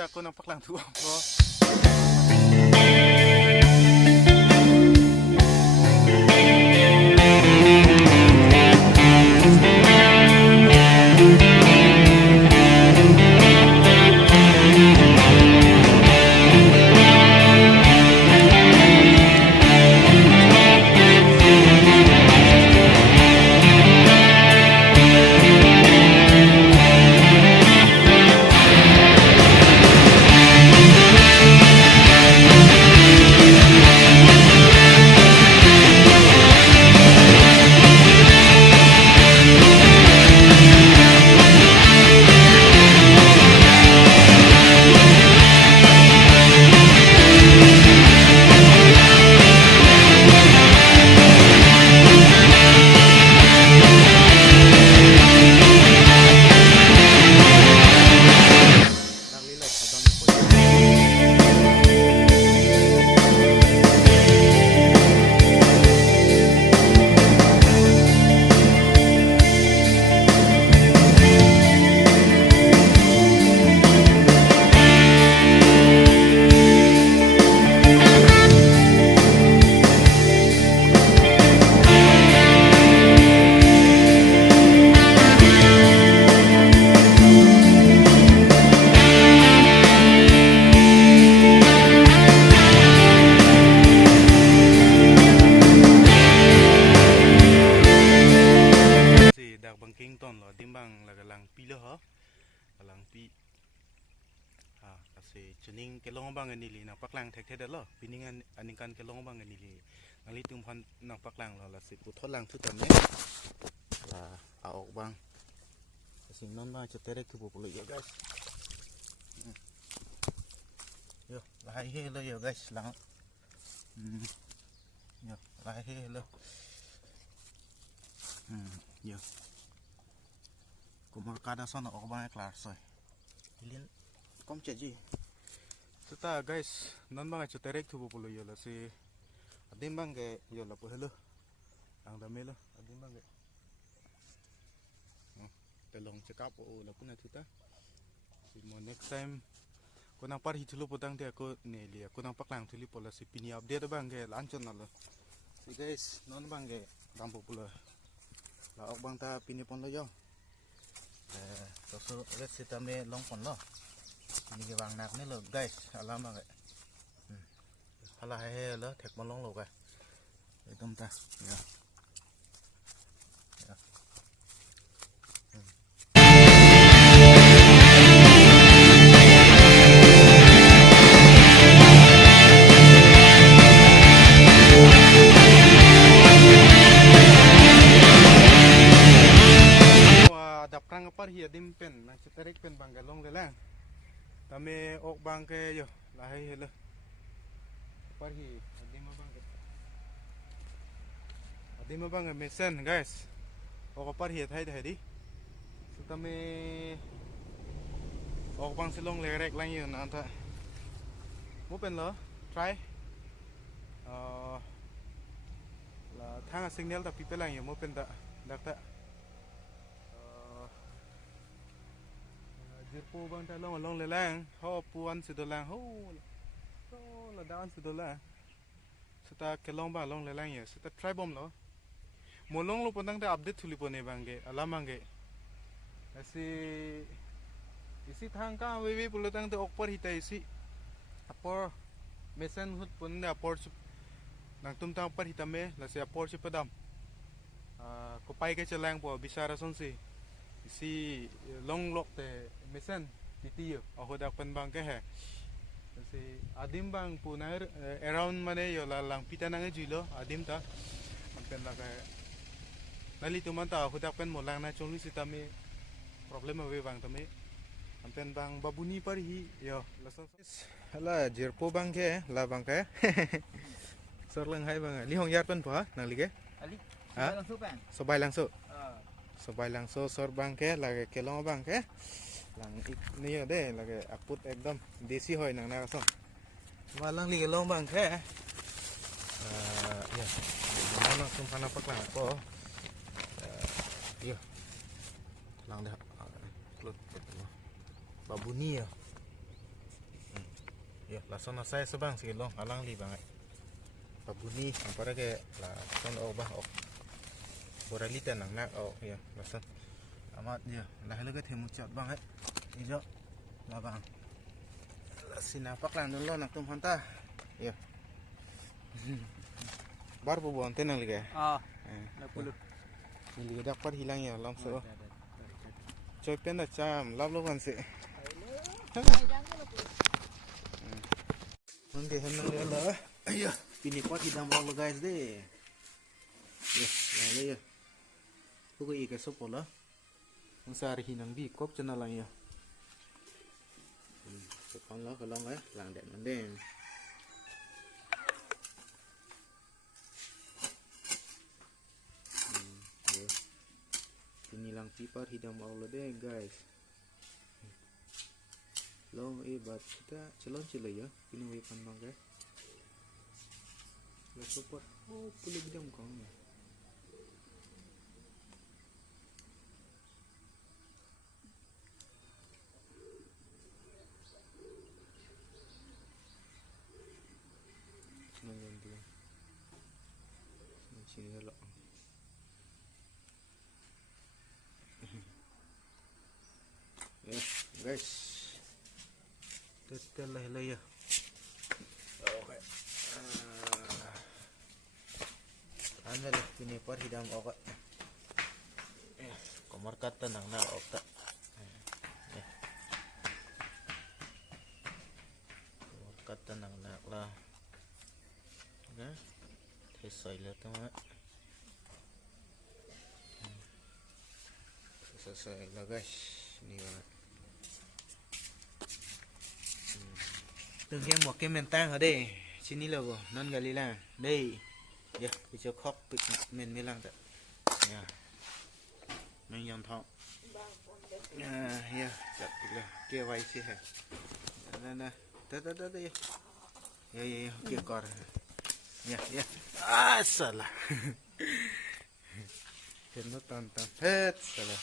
dah aku nampak lang tu. Bangking ton lo timbang lang pi lo ha lang pi kasi cening kelong bang ni li nang paklang tek tek lo piningan aningan kelong bang ni li nang li tum phan nang paklang lo la si pu thot lang thu tan ne la au bang kasi non bang ceterek tu pu lo yo guys yo lai he lo yo guys lang yo lai he lo yo kumur kada sana ok bang kelar soy ilin kom ceji suta guys non bang ceterek tu pu lo yo la si adim bang ke yo la pu helo ang dame lo adim bang ke telong cekap o la puna tuta si mo next time ko nang par hitulu putang dia ko ne li ko nang paklang thuli pola si pini update bang ke lancon na lo si guys non bang ke dampu pula la ok bang ta pini pon lo yo so let's sit tamne long pon lo ini ke bang nak ne lo guys alam bang ke hala he lo thek mon long lo ka एकदम ta ya par hi adim pen na ceterek pen banggalong le lang tame ok bang ke yo lahai hele par hi adim bang mesen guys ok par hi thai thai di so tame ok bang silong le rek lang yo na ta mo pen lo try la thang signal ta pipe lang yo mo pen ta dak ta jirpo bang ta long le lang ho puan si do lang ho la dan si do lang seta kelong ba long le lang ye seta try bom lo mo long lo pondang ta update thuli pone bang ge alamang ge asi isi thang ka we pulotang te okpor hita isi apor mesen hut pon na apor nang tum tang par hita me la se apor si padam ko pai ke chelang po bisara son si isi long lok te mesen titi yo aku dak pen bang ke he si adim bang punar around mane yo la lang pita nang julo adim ta ampen la ke nali tuman ta aku dak pen molang na chongli sitame problem ave bang tame ampen bang babuni par hi yo lasan hala jirpo bang ke la bang ke sor lang hai bang li hong yat pen pa nang li ke ali ha langsung pan sobai langsung sobai langsung sor bang ke lage kelong bang ke lang ni de lage aput ekdom desi hoy nang na so walang li kelong bang ke ya mana sumpana paklang ko ya lang dah klut babuni ya ya langsung saya sebang sikit long alang li bangai pabuni apa ke lah son bah boralita nang nak ya langsung amat ya lah lagi temu cat bangai ijo lah bang sinapak lang dulu nak tum hanta ya bar bu ante nang liga nak puluh ini liga dapat hilang ya langsung coy penda cam lab lo kan se nanti henang lah ayo ini kuat hidang lo guys deh ya lalu ya pukul ikan sopola sehari hinang bi kop channel lang ya con lo long ấy làng đẹp vấn đề ini lang pipa hidang mau lo deh guys long buat kita celon cile ya ini wipan bang guys lo support boleh bidang kong ya sini lo ya guys detail lah ya oke anda lah ini par hidang oke komar kata nang na oke komar kata nang na lah oke selesai lah teman selesai lah guys ini banget từng một cái mền tang ở đây sini là của non galila đây ya bị cho khóc bị mền mới làm vậy ya mình dòng thọ ya chặt là kia vay xí hả nè tới đây ya kia còn ya salah. Nó tan hết salah.